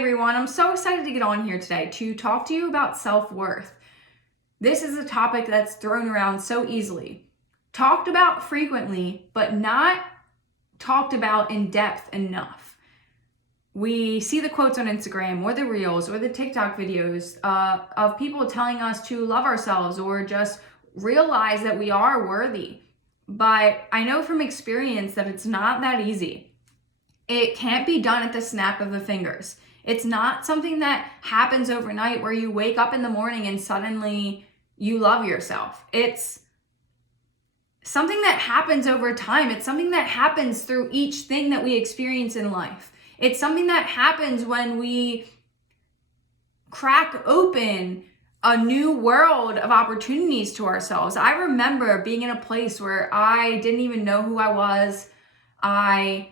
everyone, I'm so excited to get on here today to talk to you about self-worth. This is a topic that's thrown around so easily, talked about frequently, but not talked about in depth enough. We see the quotes on Instagram or the reels or the TikTok videos of people telling us to love ourselves or just realize that we are worthy. But I know from experience that it's not that easy. It can't be done at the snap of the fingers. It's not something that happens overnight where you wake up in the morning and suddenly you love yourself. It's something that happens over time. It's something that happens through each thing that we experience in life. It's something that happens when we crack open a new world of opportunities to ourselves. I remember being in a place where I didn't even know who I was. I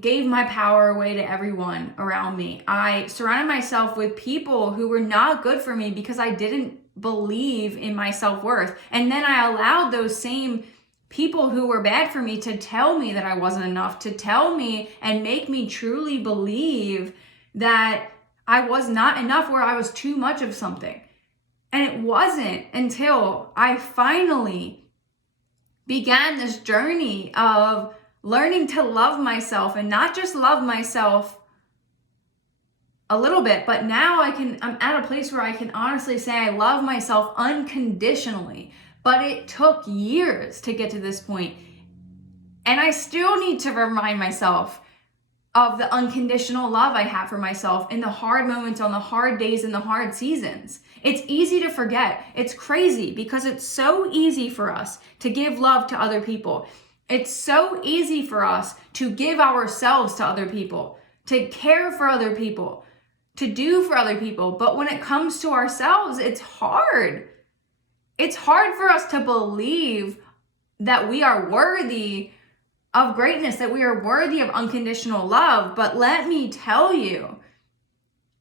gave my power away to everyone around me. I surrounded myself with people who were not good for me because I didn't believe in my self-worth. And then I allowed those same people who were bad for me to tell me that I wasn't enough, to tell me and make me truly believe that I was not enough, or I was too much of something. And it wasn't until I finally began this journey of learning to love myself, and not just love myself a little bit, but now I'm at a place where I can honestly say I love myself unconditionally. But it took years to get to this point. And I still need to remind myself of the unconditional love I have for myself in the hard moments, on the hard days, and the hard seasons. It's easy to forget. It's crazy because it's so easy for us to give love to other people. It's so easy for us to give ourselves to other people, to care for other people, to do for other people. But when it comes to ourselves, it's hard. It's hard for us to believe that we are worthy of greatness, that we are worthy of unconditional love. But let me tell you,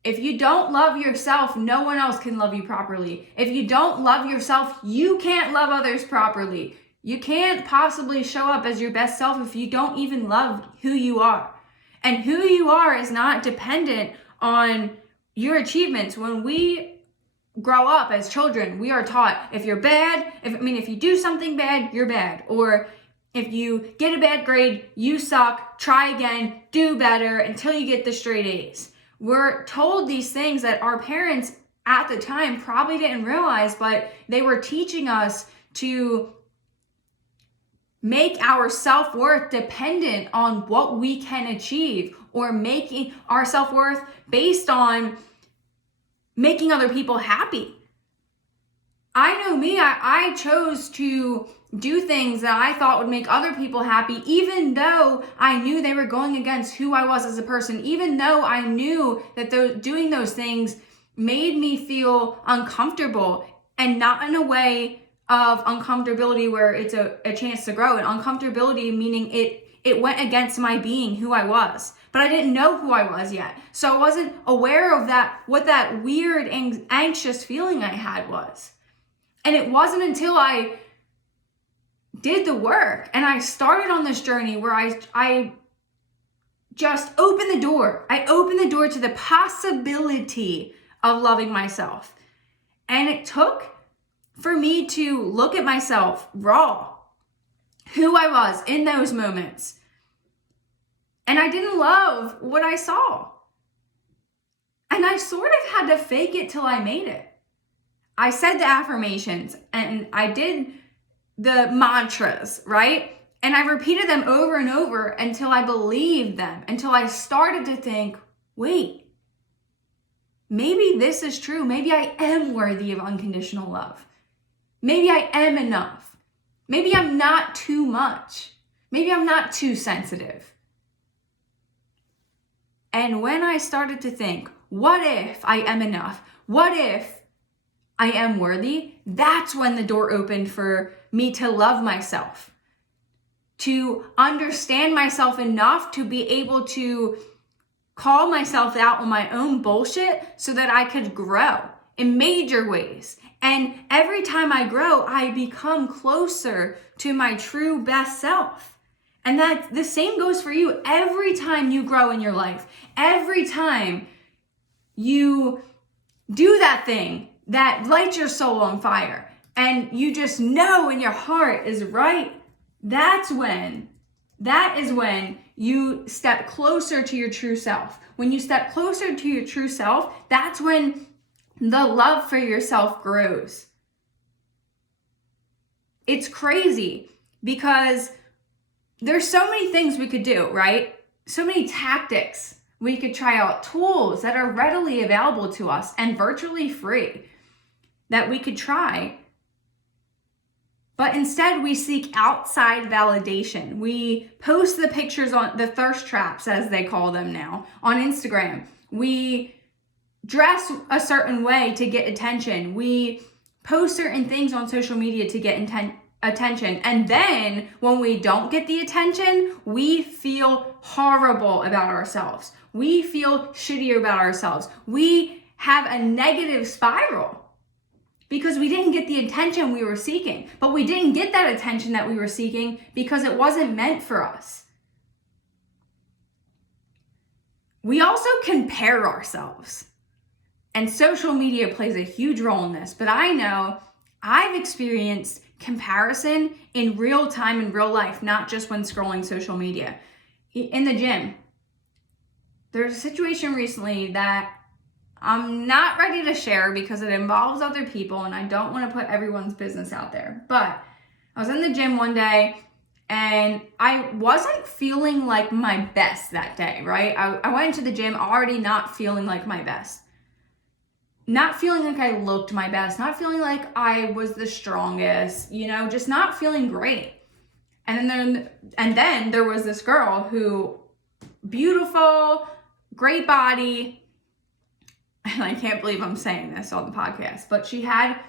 if you don't love yourself, no one else can love you properly. If you don't love yourself, you can't love others properly. You can't possibly show up as your best self if you don't even love who you are. And who you are is not dependent on your achievements. When we grow up as children, we are taught if you're bad, if you do something bad, you're bad. Or if you get a bad grade, you suck, try again, do better until you get the straight A's. We're told these things that our parents at the time probably didn't realize, but they were teaching us to make our self-worth dependent on what we can achieve, or making our self-worth based on making other people happy. I know me, I chose to do things that I thought would make other people happy, even though I knew they were going against who I was as a person, even though I knew that doing those things made me feel uncomfortable, and not in a way of uncomfortability where it's a chance to grow, and uncomfortability meaning it went against my being, who I was. But I didn't know who I was yet. So I wasn't aware of what that weird anxious feeling I had was. And it wasn't until I did the work and I started on this journey where I just opened the door. I opened the door to the possibility of loving myself. And it took for me to look at myself raw, who I was in those moments. And I didn't love what I saw. And I sort of had to fake it till I made it. I said the affirmations and I did the mantras, right? And I repeated them over and over until I believed them, until I started to think, wait, maybe this is true. Maybe I am worthy of unconditional love. Maybe I am enough. Maybe I'm not too much. Maybe I'm not too sensitive. And when I started to think, what if I am enough? What if I am worthy? That's when the door opened for me to love myself, to understand myself enough to be able to call myself out on my own bullshit so that I could grow in major ways. And every time I grow, I become closer to my true best self. And that the same goes for you. Every time you grow in your life, every time you do that thing that lights your soul on fire and you just know in your heart is right, that is when you step closer to your true self. When you step closer to your true self, that's when the love for yourself grows. It's crazy because there's so many things we could do, right? So many tactics we could try out, tools that are readily available to us and virtually free that we could try. But instead, we seek outside validation. We post the pictures on the thirst traps, as they call them now, on Instagram. We dress a certain way to get attention. We post certain things on social media to get attention. And then when we don't get the attention, we feel horrible about ourselves. We feel shittier about ourselves. We have a negative spiral because we didn't get the attention we were seeking. But we didn't get that attention that we were seeking because it wasn't meant for us. We also compare ourselves. And social media plays a huge role in this. But I know I've experienced comparison in real time, in real life, not just when scrolling social media. In the gym, there's a situation recently that I'm not ready to share because it involves other people and I don't want to put everyone's business out there. But I was in the gym one day and I wasn't feeling like my best that day, right? I went into the gym already not feeling like my best. Not feeling like I looked my best, not feeling like I was the strongest, just not feeling great. And then there was this girl who, beautiful, great body, and I can't believe I'm saying this on the podcast, but she had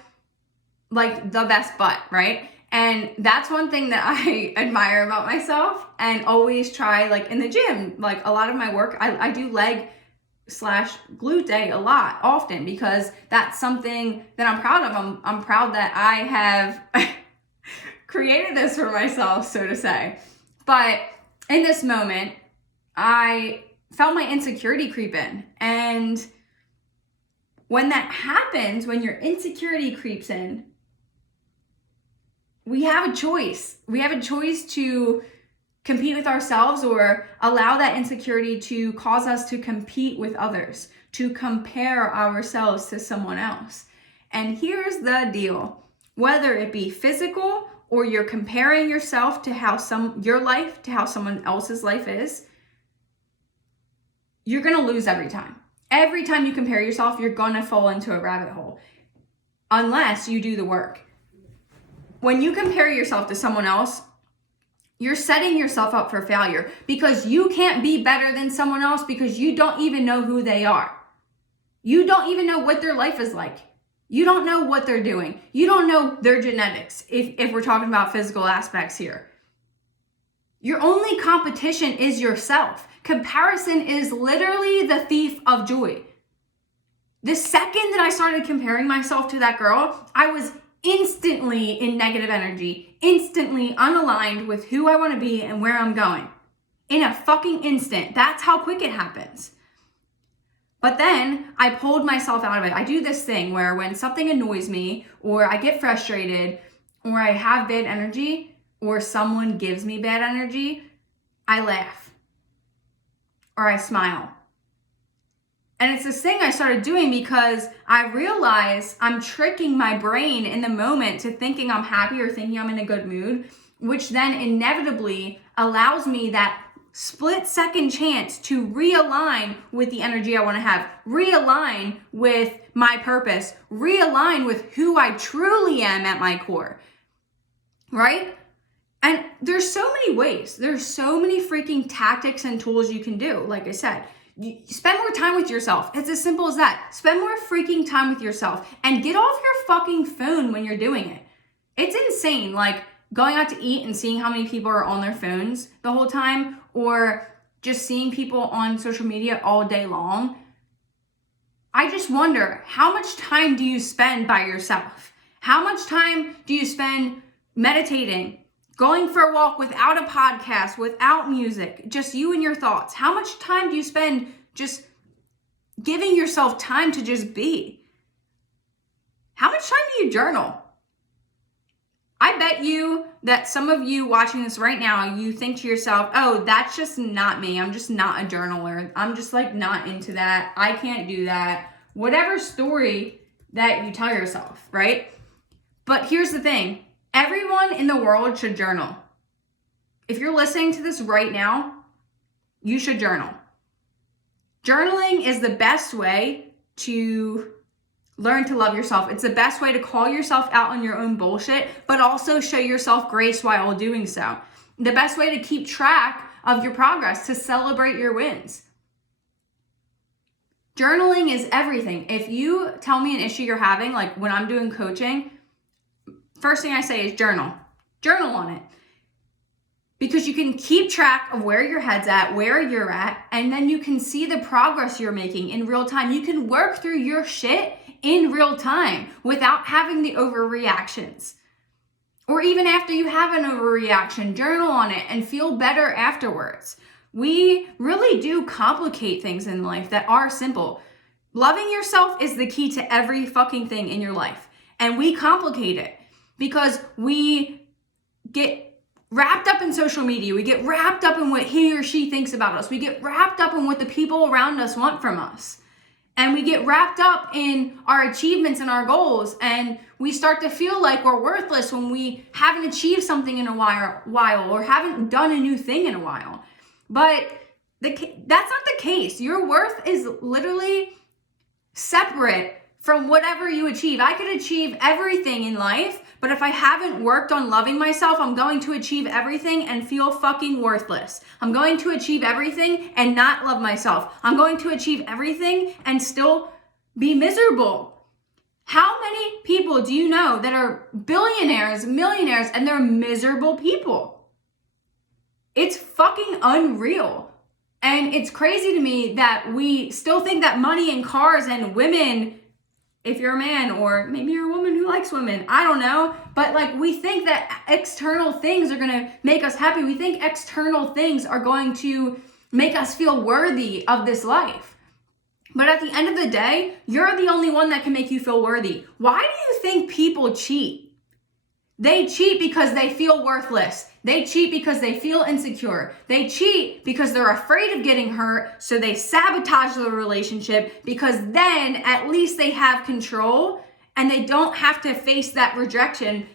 like the best butt, right? And that's one thing that I admire about myself and always try, like in the gym, like a lot of my work, I do leg/glute day a lot, often, because that's something that I'm proud of. I'm proud that I have created this for myself, so to say. But in this moment, I felt my insecurity creep in. And when that happens, when your insecurity creeps in, we have a choice. We have a choice to compete with ourselves or allow that insecurity to cause us to compete with others, to compare ourselves to someone else. And here's the deal. Whether it be physical or you're comparing yourself to how your life to how someone else's life is, you're going to lose every time. Every time you compare yourself, you're going to fall into a rabbit hole unless you do the work. When you compare yourself to someone else, you're setting yourself up for failure because you can't be better than someone else because you don't even know who they are. You don't even know what their life is like. You don't know what they're doing. You don't know their genetics if we're talking about physical aspects here. Your only competition is yourself. Comparison is literally the thief of joy. The second that I started comparing myself to that girl, I was instantly in negative energy, instantly unaligned with who I want to be and where I'm going. In a fucking instant. That's how quick it happens. But then I pulled myself out of it. I do this thing where when something annoys me or I get frustrated or I have bad energy or someone gives me bad energy, I laugh or I smile. And it's this thing I started doing because I realize I'm tricking my brain in the moment to thinking I'm happy or thinking I'm in a good mood, which then inevitably allows me that split-second chance to realign with the energy I want to have, realign with my purpose, realign with who I truly am at my core, right? And there's so many ways. There's so many freaking tactics and tools you can do. Like I said, you spend more time with yourself. It's as simple as that. Spend more freaking time with yourself and get off your fucking phone when you're doing it. It's insane. Like going out to eat and seeing how many people are on their phones the whole time, or just seeing people on social media all day long. I just wonder, how much time do you spend by yourself? How much time do you spend meditating, going for a walk without a podcast, without music, just you and your thoughts? How much time do you spend just giving yourself time to just be. How much time do you journal? I bet you that some of you watching this right now, you think to yourself, oh, that's just not me. I'm just not a journaler. I'm just like not into that. I can't do that. Whatever story that you tell yourself, right? But here's the thing. Everyone in the world should journal. If you're listening to this right now, you should journal. Journaling is the best way to learn to love yourself. It's the best way to call yourself out on your own bullshit, but also show yourself grace while doing so. The best way to keep track of your progress, to celebrate your wins. Journaling is everything. If you tell me an issue you're having, like when I'm doing coaching, first thing I say is journal. Journal on it. Because you can keep track of where your head's at, where you're at, and then you can see the progress you're making in real time. You can work through your shit in real time without having the overreactions. Or even after you have an overreaction, journal on it and feel better afterwards. We really do complicate things in life that are simple. Loving yourself is the key to every fucking thing in your life. And we complicate it because we get wrapped up in social media. We get wrapped up in what he or she thinks about us. We get wrapped up in what the people around us want from us. And we get wrapped up in our achievements and our goals. And we start to feel like we're worthless when we haven't achieved something in a while or haven't done a new thing in a while. But that's not the case. Your worth is literally separate from whatever you achieve. I could achieve everything in life, but if I haven't worked on loving myself, I'm going to achieve everything and feel fucking worthless. I'm going to achieve everything and not love myself. I'm going to achieve everything and still be miserable. How many people do you know that are billionaires, millionaires, and they're miserable people? It's fucking unreal. And it's crazy to me that we still think that money and cars and women, if you're a man or maybe you're a woman who likes women, I don't know. But like we think that external things are going to make us happy. We think external things are going to make us feel worthy of this life. But at the end of the day, you're the only one that can make you feel worthy. Why do you think people cheat? They cheat because they feel worthless. They cheat because they feel insecure. They cheat because they're afraid of getting hurt, so they sabotage the relationship because then at least they have control and they don't have to face that rejection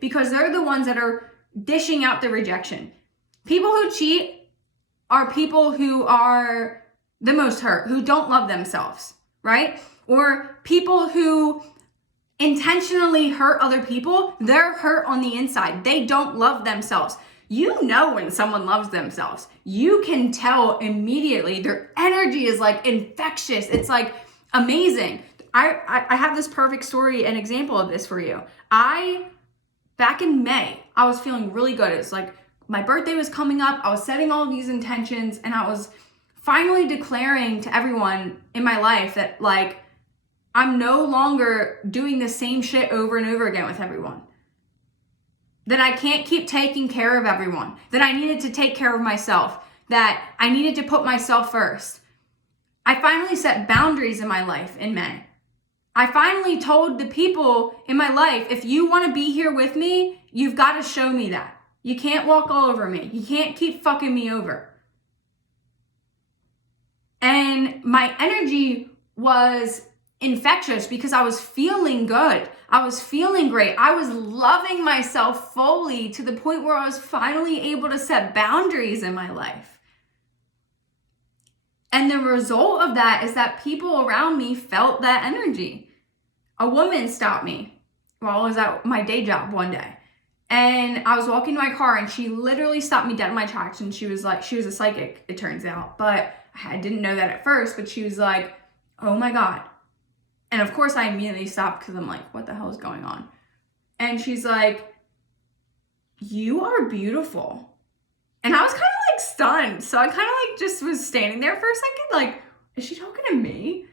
because they're the ones that are dishing out the rejection. People who cheat are people who are the most hurt, who don't love themselves, right? Or people who intentionally hurt other people, they're hurt on the inside. They don't love themselves. You know when someone loves themselves. You can tell immediately. Their energy is like infectious. It's like amazing. I have this perfect story, an example of this for you. Back in May, I was feeling really good. It's like my birthday was coming up. I was setting all of these intentions and I was finally declaring to everyone in my life that like, I'm no longer doing the same shit over and over again with everyone. That I can't keep taking care of everyone. That I needed to take care of myself. That I needed to put myself first. I finally set boundaries in my life in May. I finally told the people in my life, if you want to be here with me, you've got to show me that. You can't walk all over me. You can't keep fucking me over. And my energy was infectious because I was feeling good. I was feeling great. I was loving myself fully to the point where I was finally able to set boundaries in my life. And the result of that is that people around me felt that energy. A woman stopped me while I was at my day job one day. And I was walking to my car and she literally stopped me dead in my tracks. And she was a psychic, it turns out. But I didn't know that at first, but she was like, oh my God. And of course I immediately stopped because I'm like, what the hell is going on? And she's like, you are beautiful. And I was kind of like stunned. So I kind of like just was standing there for a second, like, is she talking to me?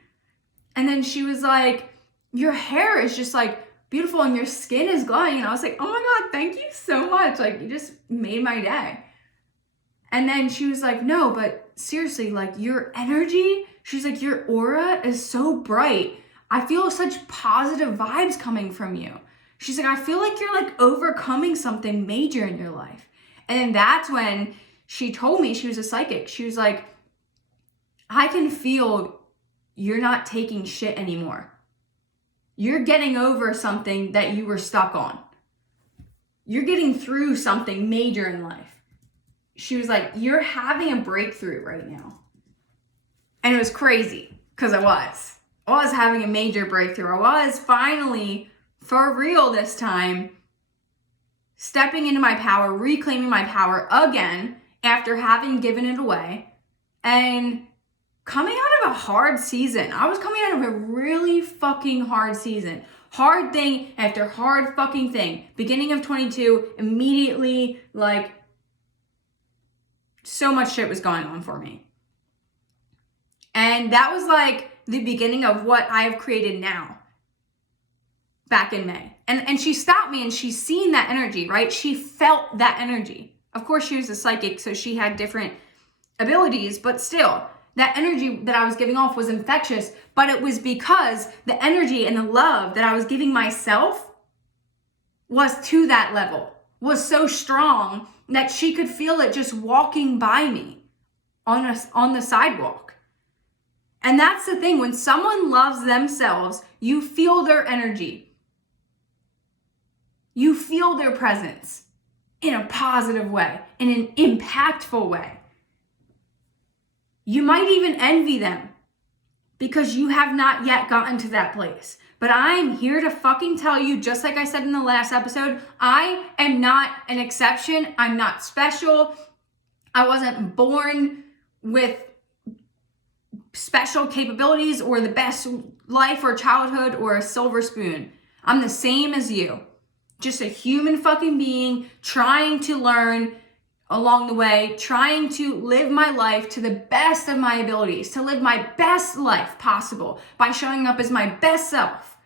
And then she was like, your hair is just like beautiful and your skin is glowing. And I was like, oh my God, thank you so much. Like you just made my day. And then she was like, no, but seriously, like your energy, she's like, your aura is so bright. I feel such positive vibes coming from you. She's like, I feel like you're like overcoming something major in your life. And that's when she told me, she was a psychic. She was like, I can feel you're not taking shit anymore. You're getting over something that you were stuck on. You're getting through something major in life. She was like, you're having a breakthrough right now. And it was crazy because I was having a major breakthrough. I was finally, for real this time, stepping into my power, reclaiming my power again after having given it away, and coming out of a hard season. I was coming out of a really fucking hard season. Hard thing after hard fucking thing. Beginning of 22, immediately, like, so much shit was going on for me. And that was like the beginning of what I have created now. Back in May. And she stopped me and she's seen that energy, right? She felt that energy. Of course, she was a psychic, so she had different abilities, but still, that energy that I was giving off was infectious, but it was because the energy and the love that I was giving myself was to that level, was so strong that she could feel it just walking by me on the sidewalk. And that's the thing, when someone loves themselves, you feel their energy. You feel their presence in a positive way, in an impactful way. You might even envy them because you have not yet gotten to that place. But I'm here to fucking tell you, just like I said in the last episode, I am not an exception. I'm not special. I wasn't born with special capabilities or the best life or childhood or a silver spoon. I'm the same as you. Just a human fucking being trying to learn along the way, trying to live my life to the best of my abilities, to live my best life possible by showing up as my best self.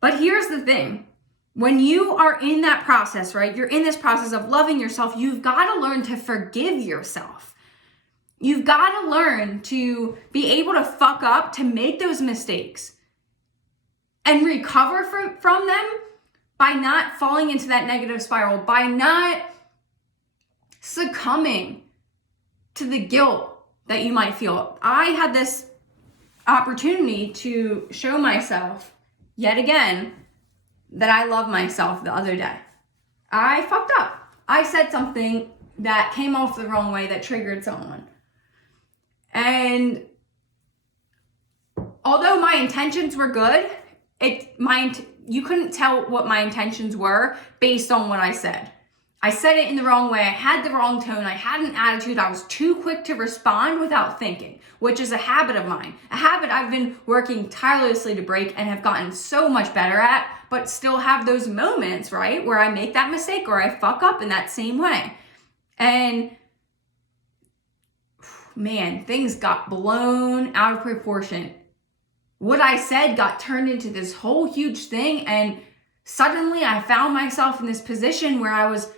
But here's the thing. When you are in that process, right? You're in this process of loving yourself. You've got to learn to forgive yourself. You've got to learn to be able to fuck up, to make those mistakes and recover from them by not falling into that negative spiral, by not succumbing to the guilt that you might feel. I had this opportunity to show myself yet again that I love myself the other day. I fucked up. I said something that came off the wrong way that triggered someone. And although my intentions were good, you couldn't tell what my intentions were based on what I said. I said it in the wrong way. I had the wrong tone. I had an attitude. I was too quick to respond without thinking, which is a habit of mine. A habit I've been working tirelessly to break and have gotten so much better at, but still have those moments, right, where I make that mistake or I fuck up in that same way. And man, things got blown out of proportion. What I said got turned into this whole huge thing, and suddenly I found myself in this position where I was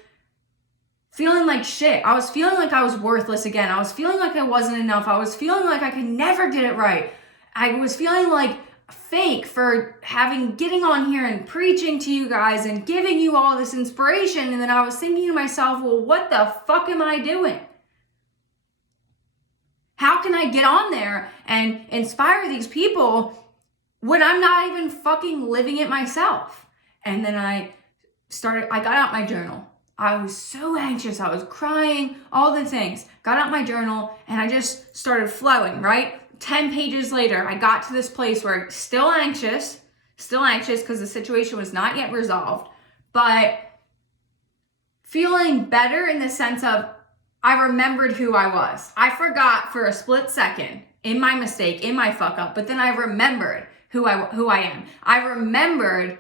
feeling like shit. I was feeling like I was worthless again. I was feeling like I wasn't enough. I was feeling like I could never get it right. I was feeling like fake for getting on here and preaching to you guys and giving you all this inspiration. And then I was thinking to myself, well, what the fuck am I doing? How can I get on there and inspire these people when I'm not even fucking living it myself? And then I got out my journal. I was so anxious. I was crying, all the things. Got out my journal and I just started flowing, right? 10 pages later, I got to this place where still anxious because the situation was not yet resolved, but feeling better in the sense of I remembered who I was. I forgot for a split second in my mistake, in my fuck up, but then I remembered who I am. I remembered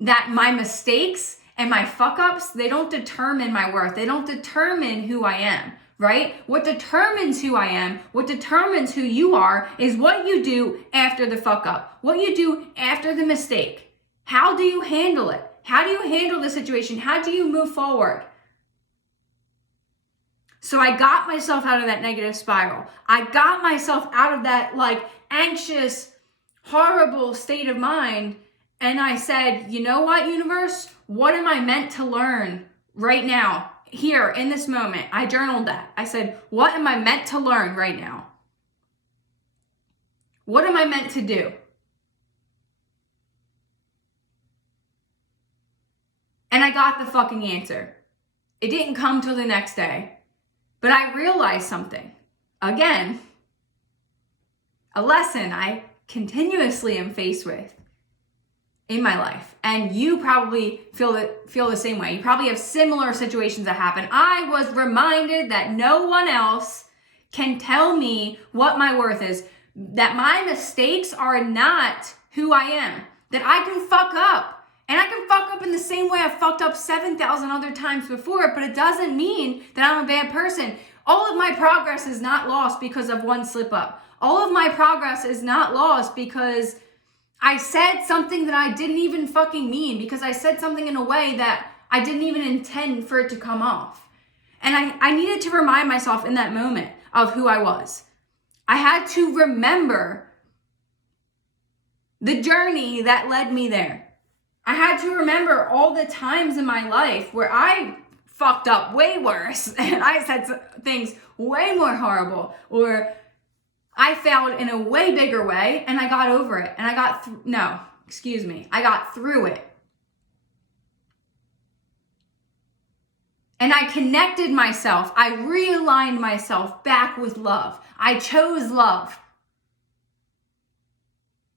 that my mistakes and my fuck ups, they don't determine my worth. They don't determine who I am, right? What determines who I am, what determines who you are is what you do after the fuck up, what you do after the mistake. How do you handle it? How do you handle the situation? How do you move forward? So I got myself out of that negative spiral. I got myself out of that like anxious, horrible state of mind. And I said, you know what, universe? What am I meant to learn right now, here in this moment? I journaled that. I said, what am I meant to learn right now? What am I meant to do? And I got the fucking answer. It didn't come till the next day. But I realized something. Again, a lesson I continuously am faced with in my life. And you probably feel the same way. You probably have similar situations that happen. I was reminded that no one else can tell me what my worth is. That my mistakes are not who I am. That I can fuck up. And I can fuck up in the same way I've fucked up 7,000 other times before, but it doesn't mean that I'm a bad person. All of my progress is not lost because of one slip up. All of my progress is not lost because I said something that I didn't even fucking mean, because I said something in a way that I didn't even intend for it to come off. And I needed to remind myself in that moment of who I was. I had to remember the journey that led me there. I had to remember all the times in my life where I fucked up way worse and I said things way more horrible, or I failed in a way bigger way and I got over it and I got through it. And I connected myself. I realigned myself back with love. I chose love.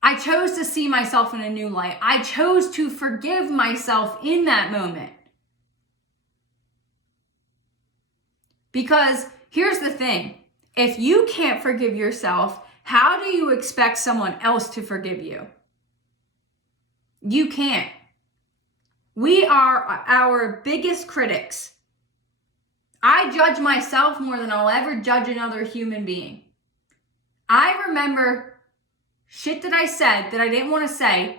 I chose to see myself in a new light. I chose to forgive myself in that moment. Because here's the thing. If you can't forgive yourself, how do you expect someone else to forgive you? You can't. We are our biggest critics. I judge myself more than I'll ever judge another human being. I remember shit that I said that I didn't want to say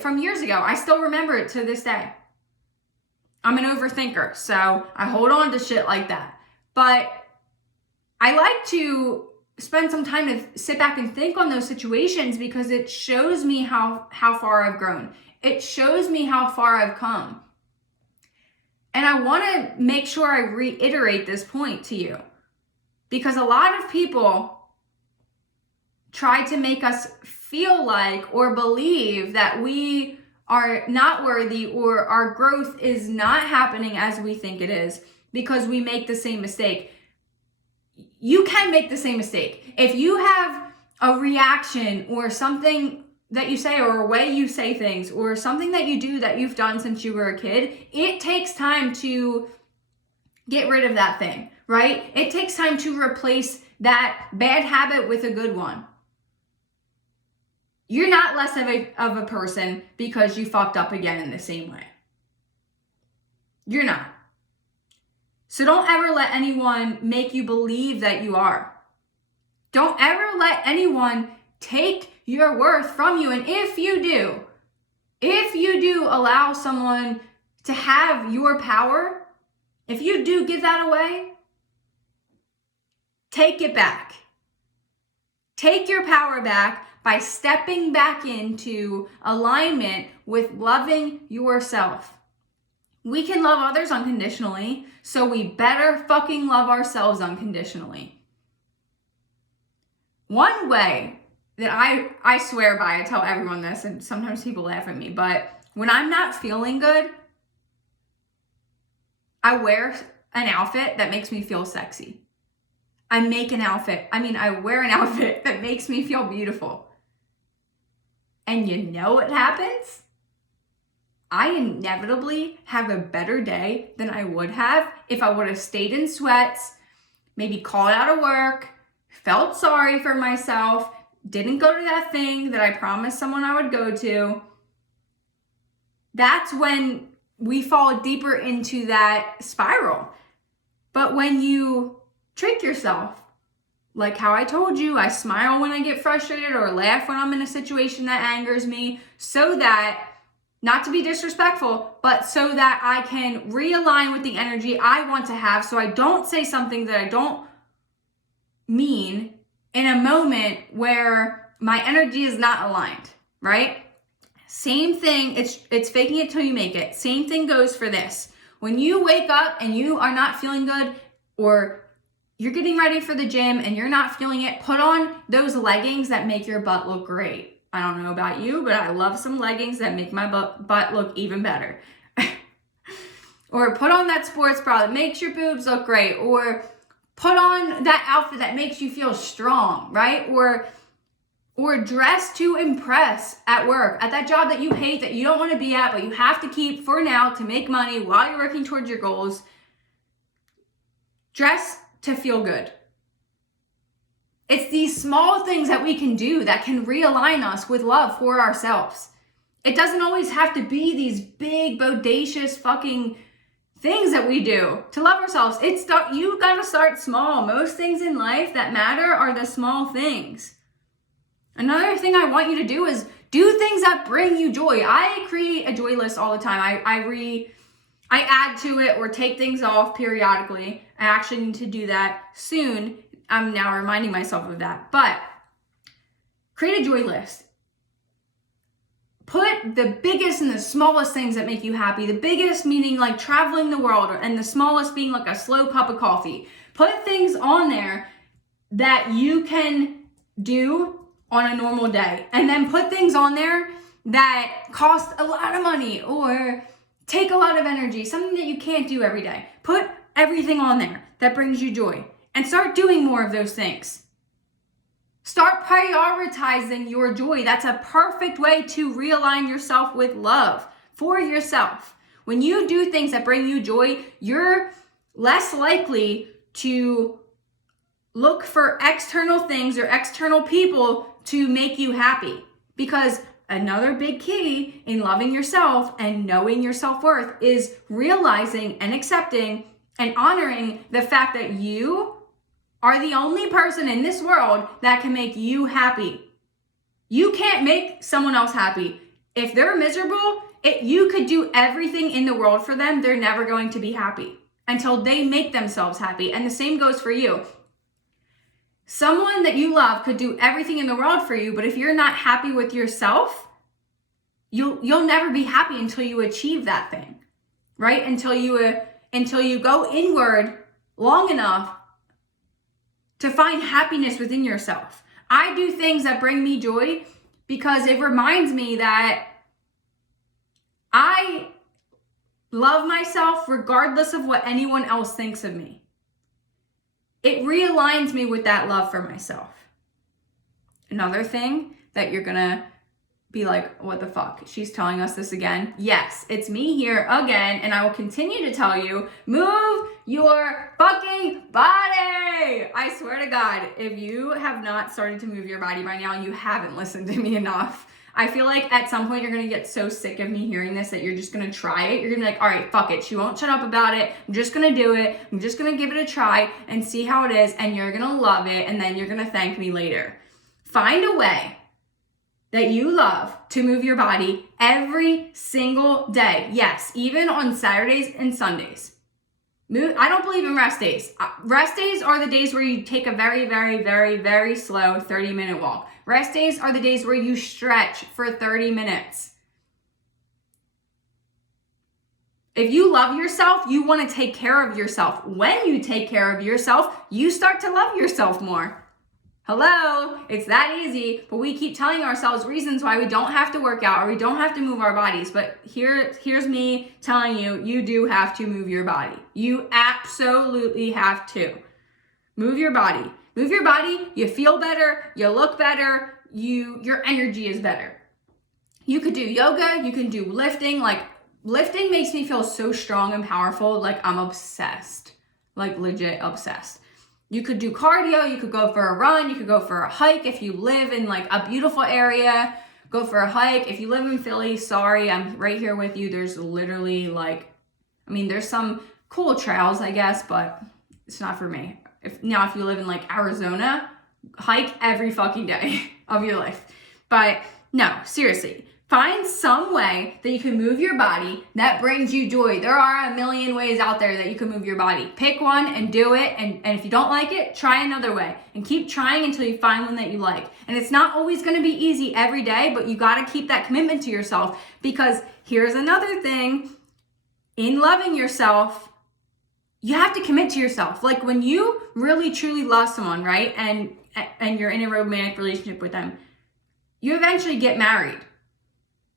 from years ago. I still remember it to this day. I'm an overthinker, so I hold on to shit like that. But I like to spend some time to sit back and think on those situations because it shows me how far I've grown. It shows me how far I've come. And I want to make sure I reiterate this point to you, because a lot of people try to make us feel like or believe that we are not worthy or our growth is not happening as we think it is because we make the same mistake. You can make the same mistake. If you have a reaction or something that you say or a way you say things or something that you do that you've done since you were a kid, it takes time to get rid of that thing, right? It takes time to replace that bad habit with a good one. You're not less of a person because you fucked up again in the same way. You're not. So don't ever let anyone make you believe that you are. Don't ever let anyone take your worth from you. And if you do allow someone to have your power, if you do give that away, take it back. Take your power back by stepping back into alignment with loving yourself. We can love others unconditionally, so we better fucking love ourselves unconditionally. One way that I swear by, I tell everyone this, and sometimes people laugh at me, but when I'm not feeling good, I wear an outfit that makes me feel sexy. I wear an outfit that makes me feel beautiful. And you know what happens? I inevitably have a better day than I would have if I would have stayed in sweats, maybe called out of work, felt sorry for myself, didn't go to that thing that I promised someone I would go to. That's when we fall deeper into that spiral. But when you trick yourself, like how I told you, I smile when I get frustrated or laugh when I'm in a situation that angers me so that Not to be disrespectful, but so that I can realign with the energy I want to have, so I don't say something that I don't mean in a moment where my energy is not aligned, right? Same thing, it's faking it till you make it. Same thing goes for this. When you wake up and you are not feeling good, or you're getting ready for the gym and you're not feeling it, put on those leggings that make your butt look great. I don't know about you, but I love some leggings that make my butt look even better. Or put on that sports bra that makes your boobs look great. Or put on that outfit that makes you feel strong, right? Or dress to impress at work, at that job that you hate, that you don't want to be at, but you have to keep for now to make money while you're working towards your goals. Dress to feel good. It's these small things that we can do that can realign us with love for ourselves. It doesn't always have to be these big, bodacious fucking things that we do to love ourselves. You gotta start small. Most things in life that matter are the small things. Another thing I want you to do is do things that bring you joy. I create a joy list all the time. I add to it or take things off periodically. I actually need to do that soon. I'm now reminding myself of that. But create a joy list. Put the biggest and the smallest things that make you happy. The biggest meaning like traveling the world, and the smallest being like a slow cup of coffee. Put things on there that you can do on a normal day. And then put things on there that cost a lot of money or take a lot of energy, something that you can't do every day. Put everything on there that brings you joy and start doing more of those things. Start prioritizing your joy. That's a perfect way to realign yourself with love for yourself. When you do things that bring you joy, you're less likely to look for external things or external people to make you happy. Because another big key in loving yourself and knowing your self-worth is realizing and accepting and honoring the fact that you are the only person in this world that can make you happy. You can't make someone else happy. If they're miserable, you could do everything in the world for them, they're never going to be happy until they make themselves happy. And the same goes for you. Someone that you love could do everything in the world for you, but if you're not happy with yourself, you'll never be happy until you achieve that thing, right? Until you go inward long enough to find happiness within yourself. I do things that bring me joy because it reminds me that I love myself regardless of what anyone else thinks of me. It realigns me with that love for myself. Another thing that you're gonna be like, what the fuck? She's telling us this again. Yes, it's me here again, and I will continue to tell you, move your fucking body. I swear to God, if you have not started to move your body by now, you haven't listened to me enough. I feel like at some point you're gonna get so sick of me hearing this that you're just gonna try it. You're gonna be like, all right, fuck it. She won't shut up about it. I'm just gonna do it. I'm just gonna give it a try and see how it is, and you're gonna love it, and then you're gonna thank me later. Find a way that you love to move your body every single day. Yes, even on Saturdays and Sundays. I don't believe in rest days. Rest days are the days where you take a very, very, very, very slow 30-minute walk. Rest days are the days where you stretch for 30 minutes. If you love yourself, you want to take care of yourself. When you take care of yourself, you start to love yourself more. Hello, it's that easy, but we keep telling ourselves reasons why we don't have to work out or we don't have to move our bodies. But here's me telling you, you do have to move your body. You absolutely have to. Move your body. Move your body, you feel better, you look better, your energy is better. You could do yoga, you can do lifting. Like, lifting makes me feel so strong and powerful, like I'm obsessed. Like, legit obsessed. You could do cardio, you could go for a run, you could go for a hike if you live in like a beautiful area. Go for a hike. If you live in Philly, sorry, I'm right here with you. There's literally there's some cool trails, I guess, but it's not for me. If you live in like Arizona, hike every fucking day of your life. But no, seriously, Find some way that you can move your body that brings you joy. There are a million ways out there that you can move your body. Pick one and do it. And if you don't like it, try another way. And keep trying until you find one that you like. And it's not always going to be easy every day, but you got to keep that commitment to yourself. Because here's another thing. In loving yourself, you have to commit to yourself. Like when you really truly love someone, right? And you're in a romantic relationship with them, you eventually get married.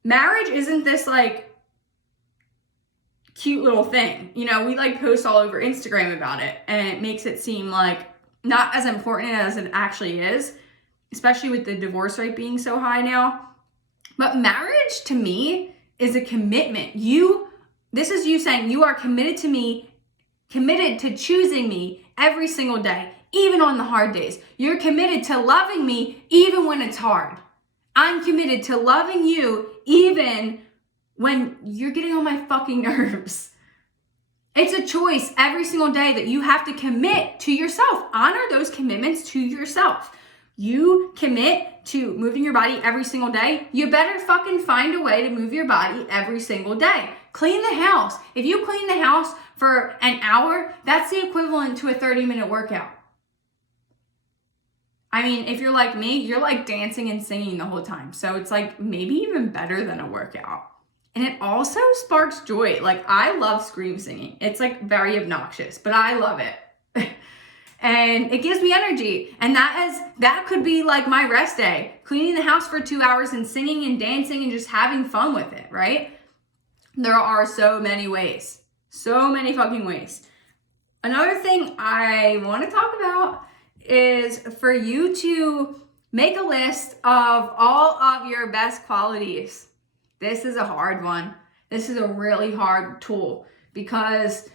Marriage isn't this like cute little thing. You know, we like post all over Instagram about it, and it makes it seem like not as important as it actually is, especially with the divorce rate being so high now. But marriage to me is a commitment. This is you saying you are committed to me, committed to choosing me every single day, even on the hard days. You're committed to loving me even when it's hard. I'm committed to loving you even when you're getting on my fucking nerves. It's a choice every single day that you have to commit to yourself. Honor those commitments to yourself. You commit to moving your body every single day. You better fucking find a way to move your body every single day. Clean the house. If you clean the house for an hour, that's the equivalent to a 30-minute workout. I mean, if you're like me, you're like dancing and singing the whole time. So it's like maybe even better than a workout. And it also sparks joy. Like I love scream singing. It's like very obnoxious, but I love it. And it gives me energy. And that could be like my rest day. Cleaning the house for 2 hours and singing and dancing and just having fun with it, right? There are so many ways. So many fucking ways. Another thing I want to talk about is for you to make a list of all of your best qualities. This is a hard one. This is a really hard tool because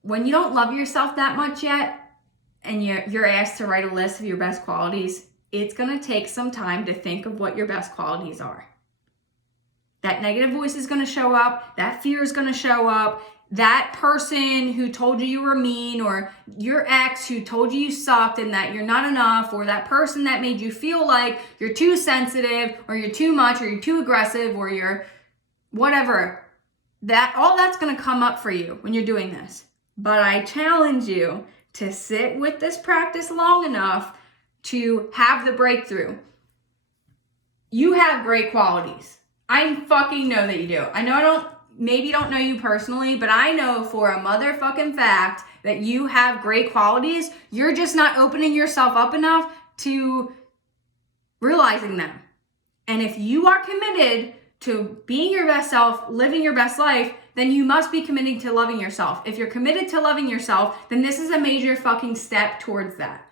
when you don't love yourself that much yet and you're asked to write a list of your best qualities, it's going to take some time to think of what your best qualities are. That negative voice is going to show up. That fear is going to show up. That person who told you were mean, or your ex who told you sucked and that you're not enough, or that person that made you feel like you're too sensitive or you're too much or you're too aggressive or you're whatever. All that's going to come up for you when you're doing this. But I challenge you to sit with this practice long enough to have the breakthrough. You have great qualities. I fucking know that you do. I know I don't know you personally, but I know for a motherfucking fact that you have great qualities. You're just not opening yourself up enough to realizing them. And if you are committed to being your best self, living your best life, then you must be committing to loving yourself. If you're committed to loving yourself, then this is a major fucking step towards that.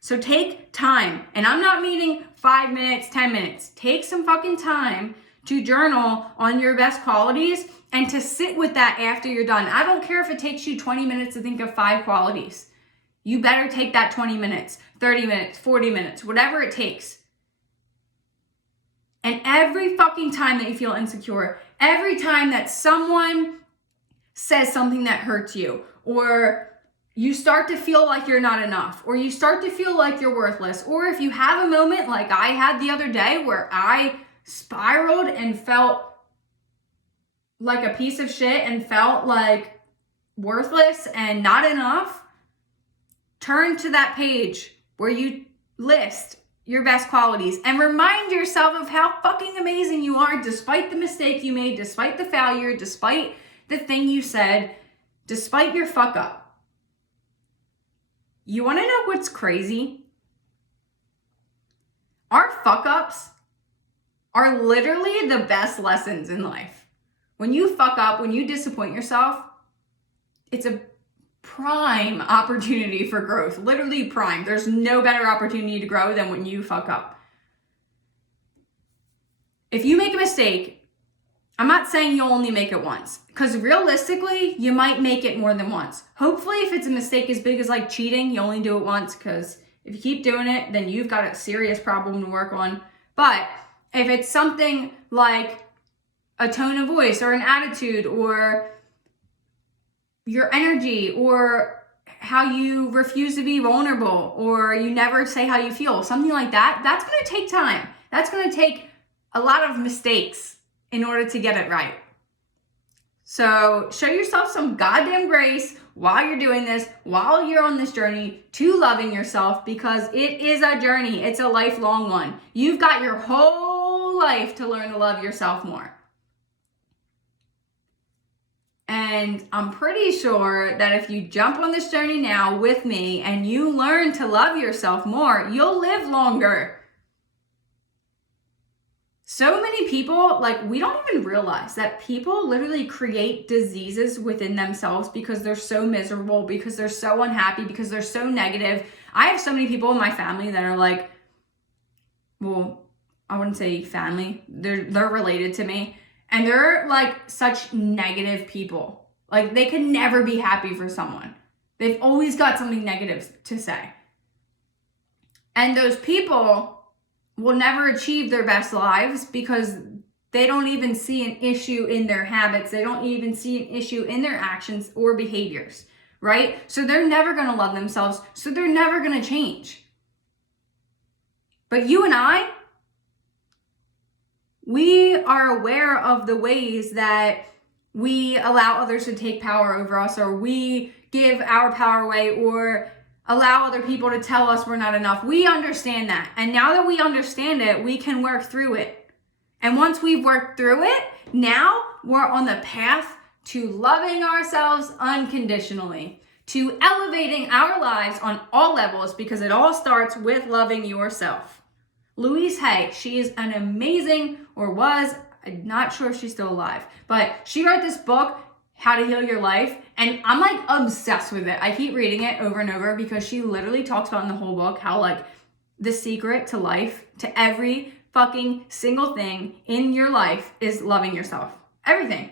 So take time. And I'm not meaning 5 minutes, 10 minutes. Take some fucking time to journal on your best qualities and to sit with that after you're done. I don't care if it takes you 20 minutes to think of 5 qualities. You better take that 20 minutes, 30 minutes, 40 minutes, whatever it takes. And every fucking time that you feel insecure, every time that someone says something that hurts you, or you start to feel like you're not enough, or you start to feel like you're worthless, or if you have a moment like I had the other day where I spiraled and felt like a piece of shit and felt like worthless and not enough, turn to that page where you list your best qualities and remind yourself of how fucking amazing you are despite the mistake you made, despite the failure, despite the thing you said, despite your fuck up. You want to know what's crazy? Our fuck ups are literally the best lessons in life. When you fuck up, when you disappoint yourself, it's a prime opportunity for growth. Literally prime. There's no better opportunity to grow than when you fuck up. If you make a mistake, I'm not saying you'll only make it once, because realistically, you might make it more than once. Hopefully, if it's a mistake as big as like cheating, you only do it once, because if you keep doing it, then you've got a serious problem to work on. But if it's something like a tone of voice or an attitude or your energy or how you refuse to be vulnerable or you never say how you feel, something like that, that's going to take time. That's going to take a lot of mistakes in order to get it right. So show yourself some goddamn grace while you're doing this, while you're on this journey to loving yourself, because it is a journey. It's a lifelong one. You've got your whole life to learn to love yourself more. And I'm pretty sure that if you jump on this journey now with me and you learn to love yourself more, you'll live longer. So many people, like, we don't even realize that people literally create diseases within themselves because they're so miserable, because they're so unhappy, because they're so negative. I have so many people in my family that are like, well, I wouldn't say family, they're related to me, and they're like such negative people. Like, they can never be happy for someone. They've always got something negative to say. And those people will never achieve their best lives because they don't even see an issue in their habits. They don't even see an issue in their actions or behaviors, right? So they're never going to love themselves. So they're never going to change. But you and I, we are aware of the ways that we allow others to take power over us, or we give our power away, or allow other people to tell us we're not enough. We understand that. And now that we understand it, we can work through it. And once we've worked through it, now we're on the path to loving ourselves unconditionally, to elevating our lives on all levels, because it all starts with loving yourself. Louise Hay, she is an amazing, or was, I'm not sure if she's still alive, but she wrote this book, How to Heal Your Life, and I'm like obsessed with it. I keep reading it over and over because she literally talks about in the whole book how like the secret to life, to every fucking single thing in your life, is loving yourself. Everything.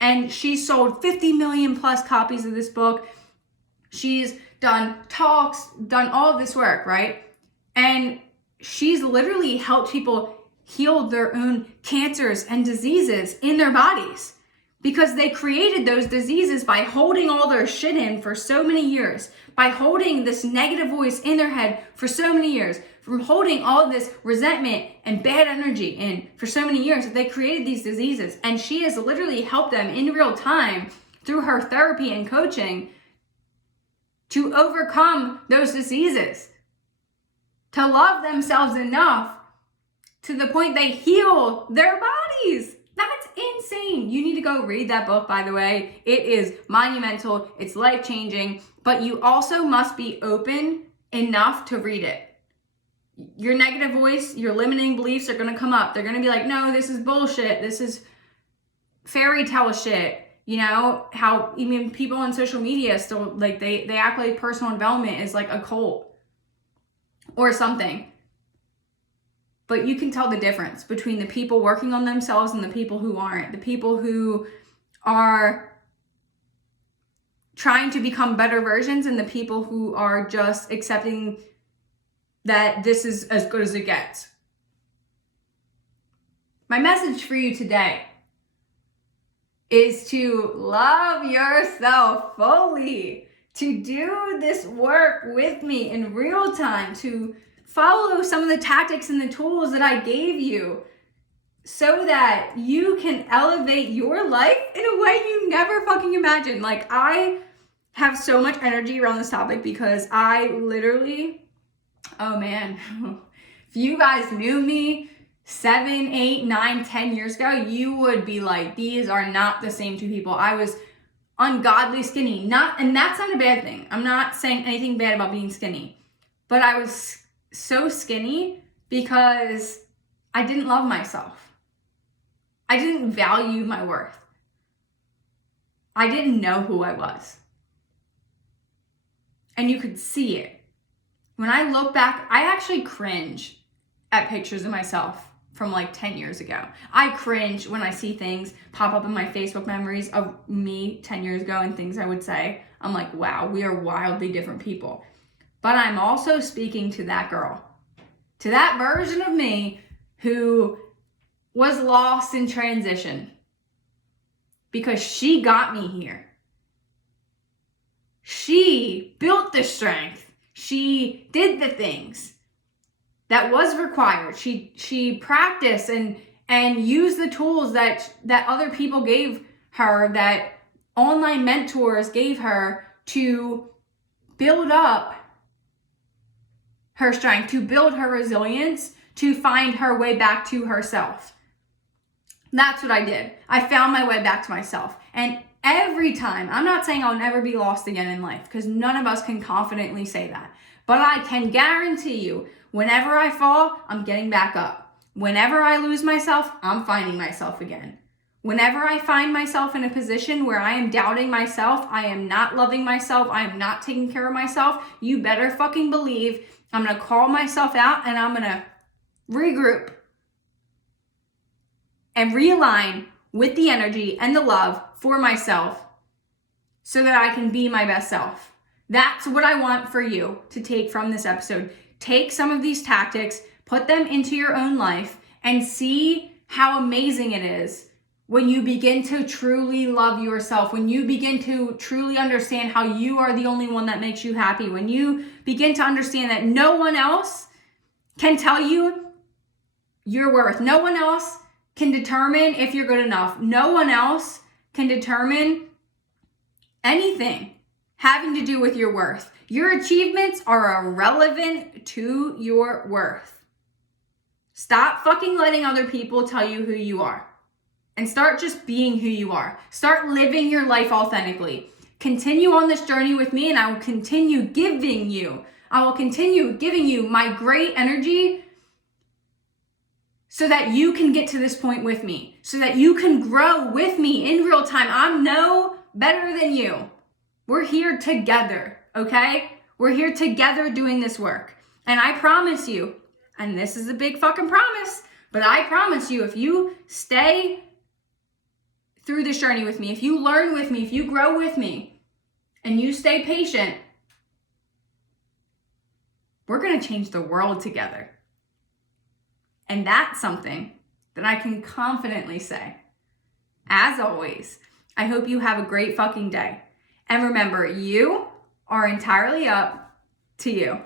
And she sold 50 million plus copies of this book. She's done talks, done all of this work, right? And she's literally helped people heal their own cancers and diseases in their bodies, because they created those diseases by holding all their shit in for so many years, by holding this negative voice in their head for so many years, from holding all of this resentment and bad energy in for so many years, that they created these diseases. And she has literally helped them in real time through her therapy and coaching to overcome those diseases, to love themselves enough to the point they heal their bodies. That's insane. You need to go read that book, by the way. It is monumental. It's life-changing. But you also must be open enough to read it. Your negative voice, your limiting beliefs are going to come up. They're going to be like, no, this is bullshit. This is fairy tale shit. You know, how even people on social media still, like, they act like personal development is like a cult or something. But you can tell the difference between the people working on themselves and the people who aren't. The people who are trying to become better versions, and the people who are just accepting that this is as good as it gets. My message for you today is to love yourself fully, to do this work with me in real time, to follow some of the tactics and the tools that I gave you so that you can elevate your life in a way you never fucking imagined. Like, I have so much energy around this topic because I literally, oh man, if you guys knew me 7, 8, 9, 10 years ago, you would be like, these are not the same two people. I was ungodly skinny. And that's not a bad thing. I'm not saying anything bad about being skinny, but I was so skinny because I didn't love myself. I didn't value my worth. I didn't know who I was. And you could see it. When I look back, I actually cringe at pictures of myself from like 10 years ago. I cringe when I see things pop up in my Facebook memories of me 10 years ago and things I would say. I'm like, wow, we are wildly different people. But I'm also speaking to that girl, to that version of me who was lost in transition, because she got me here. She built the strength. She did the things. that was required. She practiced and used the tools that other people gave her, that online mentors gave her, to build up her strength, to build her resilience, to find her way back to herself. That's what I did. I found my way back to myself. And every time, I'm not saying I'll never be lost again in life, because none of us can confidently say that. But I can guarantee you, whenever I fall, I'm getting back up. Whenever I lose myself, I'm finding myself again. Whenever I find myself in a position where I am doubting myself, I am not loving myself, I am not taking care of myself, you better fucking believe I'm going to call myself out, and I'm going to regroup and realign with the energy and the love for myself so that I can be my best self. That's what I want for you to take from this episode. Take some of these tactics, put them into your own life, and see how amazing it is when you begin to truly love yourself, when you begin to truly understand how you are the only one that makes you happy, when you begin to understand that no one else can tell you your worth. No one else can determine if you're good enough. No one else can determine anything having to do with your worth. Your achievements are irrelevant to your worth. Stop fucking letting other people tell you who you are. And start just being who you are. Start living your life authentically. Continue on this journey with me, and I will continue giving you my great energy so that you can get to this point with me, so that you can grow with me in real time. I'm no better than you. We're here together, okay? We're here together doing this work. And I promise you, and this is a big fucking promise, but I promise you, if you stay through this journey with me, if you learn with me, if you grow with me, and you stay patient, we're going to change the world together. And that's something that I can confidently say. As always, I hope you have a great fucking day. And remember, you are entirely up to you.